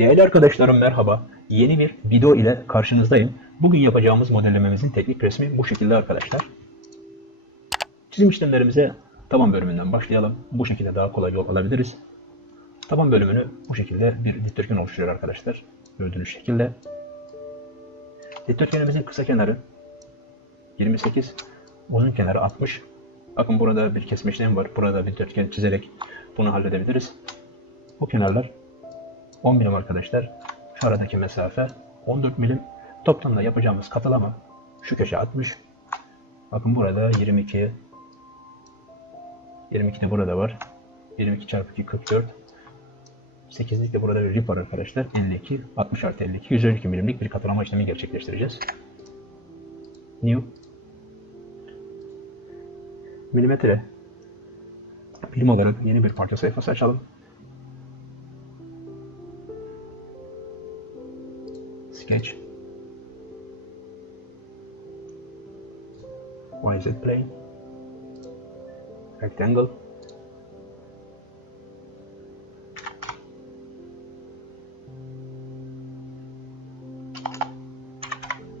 Değerli arkadaşlarım merhaba. Yeni bir video ile karşınızdayım. Bugün yapacağımız modellememizin teknik resmi bu şekilde arkadaşlar. Çizim işlemlerimize taban bölümünden başlayalım. Bu şekilde daha kolay yol alabiliriz. Taban bölümünü bu şekilde bir dikdörtgen oluşturuyor arkadaşlar. Gördüğünüz şekilde. Dikdörtgenimizin kısa kenarı 28, uzun kenarı 60. Bakın burada bir kesme işlemi var. Burada bir dikdörtgen çizerek bunu halledebiliriz. Bu kenarlar 10 milim arkadaşlar. Şu aradaki mesafe 14 milim. Toplamda yapacağımız katılama şu köşe 60. Bakın burada 22. 22 de burada var. 22 çarpı 2 44. 8'lik de burada bir rip var arkadaşlar. 52. 60 artı 52. 112 milimlik bir katılama işlemi gerçekleştireceğiz. New. Milimetre. Birim olarak yeni bir parça sayfası açalım. Sketch YZ plane rectangle.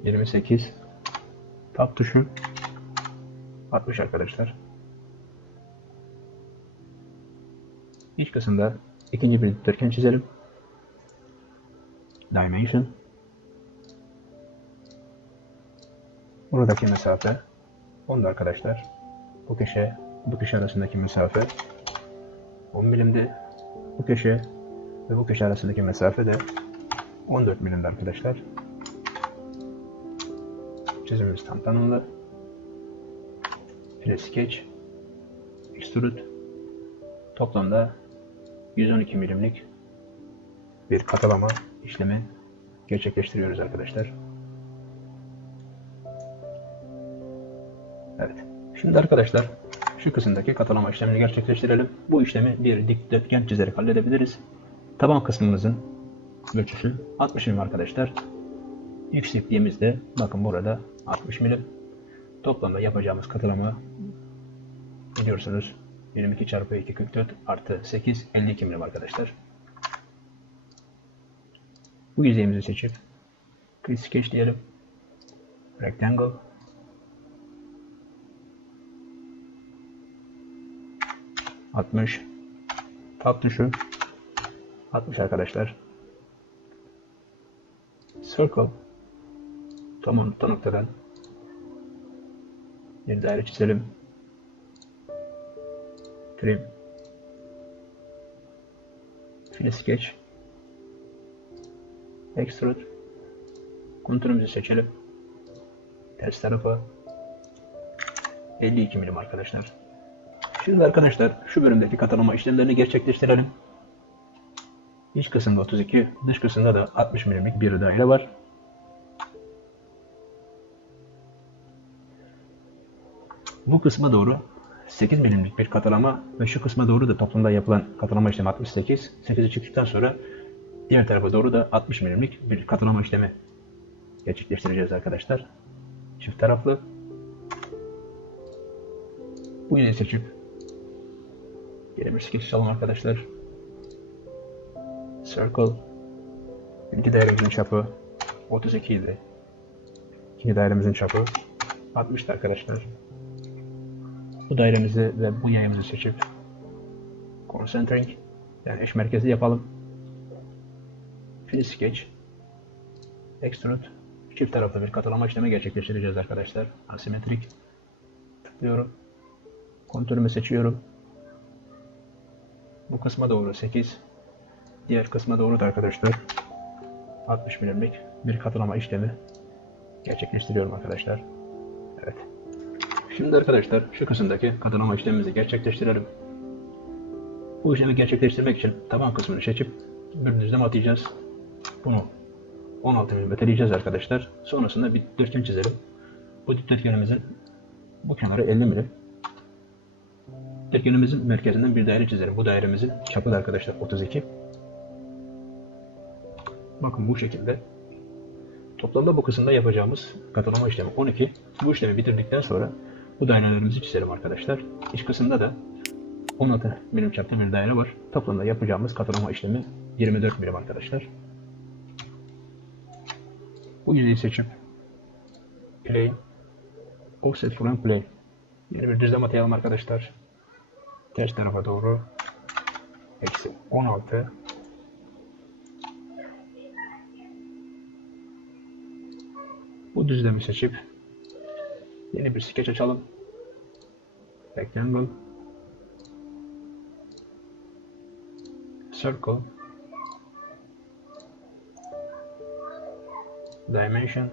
Yirmi sekiz. Tab tuşu. 60 arkadaşlar. İç kısımda ikinci bir dikdörtgen çizelim. Dimension Buradaki mesafe 10 arkadaşlar. Bu köşe, bu köşe arasındaki mesafe 10 milimdi. Bu köşe ve bu köşe arasındaki mesafe de 14 milimdi arkadaşlar. Çizimimiz tam tanımlı. File sketch, extrude, toplamda 112 milimlik bir katalama işlemi gerçekleştiriyoruz arkadaşlar. Evet. Şimdi arkadaşlar şu kısımdaki katalama işlemini gerçekleştirelim. Bu işlemi bir dikdörtgen çizerek halledebiliriz. Taban kısmımızın ölçüsü 60 milim arkadaşlar. Yüksekliğimiz de bakın burada 60 milim. Toplamda yapacağımız katalama biliyorsunuz 22 çarpı 2 44 artı 8 52 milim arkadaşlar. Bu yüzeyimizi seçip Sketch diyelim. Rectangle 60 tab tuşu 60 arkadaşlar. Circle. Tam orta noktadan bir daire çizelim. Trim. File sketch. Extrude. Kontürümüzü seçelim. Ters tarafa. 52 milim arkadaşlar Şimdi arkadaşlar şu bölümdeki katalama işlemlerini gerçekleştirelim. İç kısımda 32, dış kısımda da 60 milimlik bir daire var. Bu kısma doğru 8 milimlik bir katalama ve şu kısma doğru da toplamda yapılan katalama işlemi 68. 8'i çıktıktan sonra diğer tarafa doğru da 60 milimlik bir katalama işlemi gerçekleştireceğiz arkadaşlar. Çift taraflı. Bu yine seçip Yine bir sketch çalalım arkadaşlar. Circle. İlk dairemizin çapı 32 idi. İkinci dairemizin çapı 60'tı arkadaşlar. Bu dairemizi ve bu yayımızı seçip Concentering yani eş merkezli yapalım. Fill Sketch Extrude çift taraflı bir katalama işlemi gerçekleştireceğiz arkadaşlar. Asimetrik tıklıyorum. Kontürümü seçiyorum. Bu kısma doğru 8. Diğer kısma doğru da arkadaşlar 60 milimlik bir katılama işlemi gerçekleştiriyorum arkadaşlar. Evet. Şimdi arkadaşlar şu kısımdaki katılama işlemimizi gerçekleştirelim. Bu işlemi gerçekleştirmek için taban kısmını seçip bir düzlem atacağız. Bunu 16 milimetreleyeceğiz arkadaşlar. Sonrasında bir dikdörtgen çizelim. Bu dikdörtgenimizin bu kenarı 50 milim. Dikdörtgenimizin merkezinden bir daire çizelim. Bu dairemizin çapı da arkadaşlar 32. Bakın bu şekilde. Toplamda bu kısımda yapacağımız katılama işlemi 12. Bu işlemi bitirdikten sonra bu dairelerimizi çizelim arkadaşlar. İç kısımda da 16 milim çapta bir daire var. Toplamda yapacağımız katılama işlemi 24 milim arkadaşlar. Bu yüzeyi seçip Play Offset from Play Yeni bir düzlem atayalım arkadaşlar. Ters tarafa doğru. Eksi 16 Bu düzlemi seçip yeni bir skeç açalım. Rectangle. Circle. Dimension.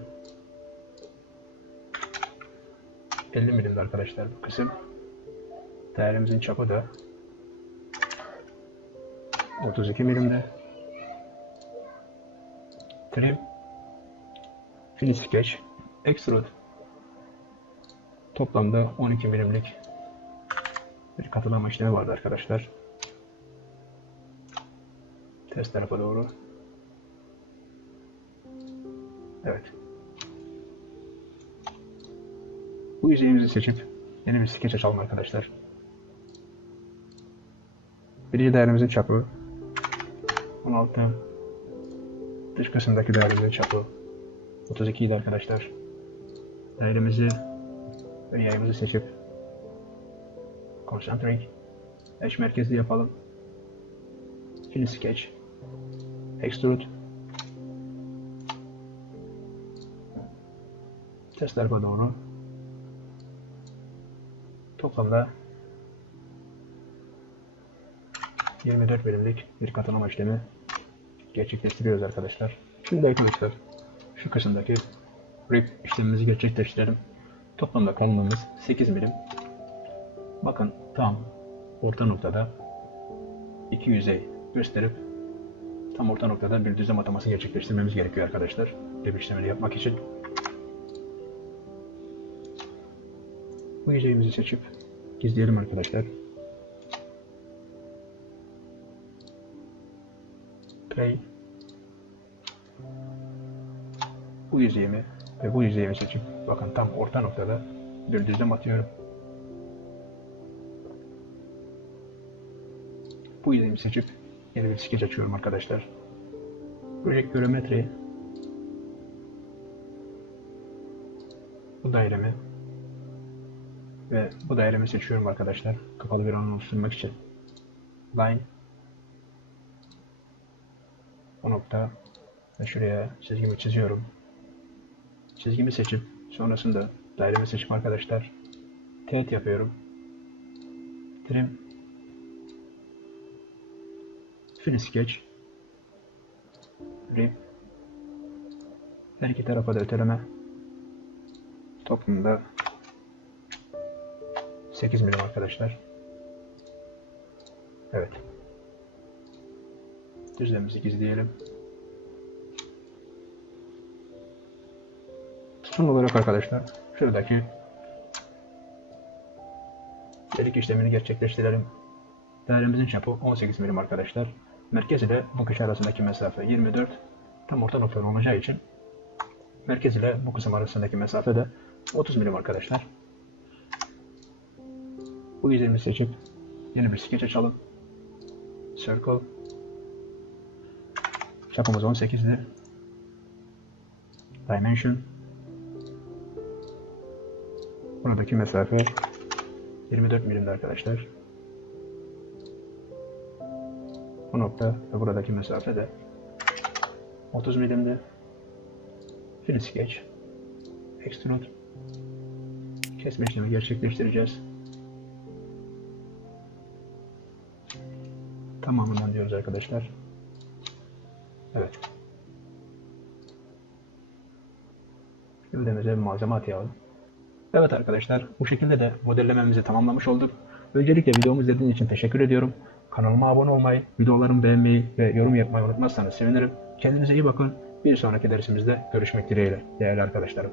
50 milimde arkadaşlar bu kısım. Değerimizin çapı da 32 milimde. Trim Finish Sketch Extrude Toplamda 12 milimlik bir katılama işlemi vardı arkadaşlar. Ters tarafa doğru. Evet. Bu yüzeyimizi seçip bir skeç açalım arkadaşlar. Birinci değerimizin çapı. 16 dış kısımdaki değerimizin çapı. 32 idi arkadaşlar. Dairemizi ve yayımızı seçip Concentric eş merkezli yapalım. Finish Sketch. Extrude. Test tarafa doğru Toplamda 24 birimlik bir katılama işlemi gerçekleştiriyoruz arkadaşlar. Şimdi arkadaşlar şu kısımdaki rip işlemimizi gerçekleştirelim. Toplamda kalınlığımız 8 milim. Bakın tam orta noktada iki yüzey gösterip tam orta noktada bir düzlem ataması gerçekleştirmemiz gerekiyor arkadaşlar. Rip işlemini yapmak için. Bu yüzeyimizi seçip gizleyelim arkadaşlar. Play. Bu yüzeyimi ve bu yüzeyimi seçip bakın tam orta noktada düzlem atıyorum. Bu yüzeyimi seçip yeni bir skeç açıyorum arkadaşlar. Project Geometry bu dairemi ve bu dairemi seçiyorum arkadaşlar. Kapalı bir alan oluşturmak için. Line. Bu nokta ve şuraya çizgimi çiziyorum. Çizgimi seçip sonrasında dairemi seçip arkadaşlar teğet yapıyorum. Trim. Finish Sketch. Rip. Her iki tarafa da öteleme. Toplamda 8 milim arkadaşlar. Evet. Düzlemimizi gizleyelim. Son olarak arkadaşlar şuradaki delik işlemini gerçekleştirelim. Dairemizin çapı 18 milim arkadaşlar. Merkez ile bu köşe arasındaki mesafe 24. Tam orta noktada olacağı için merkez ile bu kısım arasındaki mesafe de 30 milim arkadaşlar. Bu yüzeyimizi seçip yeni bir skeç açalım. Circle. Çapımız 18'di. Dimension. Buradaki mesafe 24 milimdi arkadaşlar. Bu nokta ve buradaki mesafe de 30 milimdi. Finish Sketch. Extrude. Kesme işlemi gerçekleştireceğiz. Tamamından diyoruz arkadaşlar. Evet. Gövdemize bir malzeme atayalım. Evet arkadaşlar bu şekilde de modellememizi tamamlamış olduk. Öncelikle videomu izlediğiniz için teşekkür ediyorum. Kanalıma abone olmayı, videolarımı beğenmeyi ve yorum yapmayı unutmazsanız sevinirim. Kendinize iyi bakın. Bir sonraki dersimizde görüşmek dileğiyle değerli arkadaşlarım.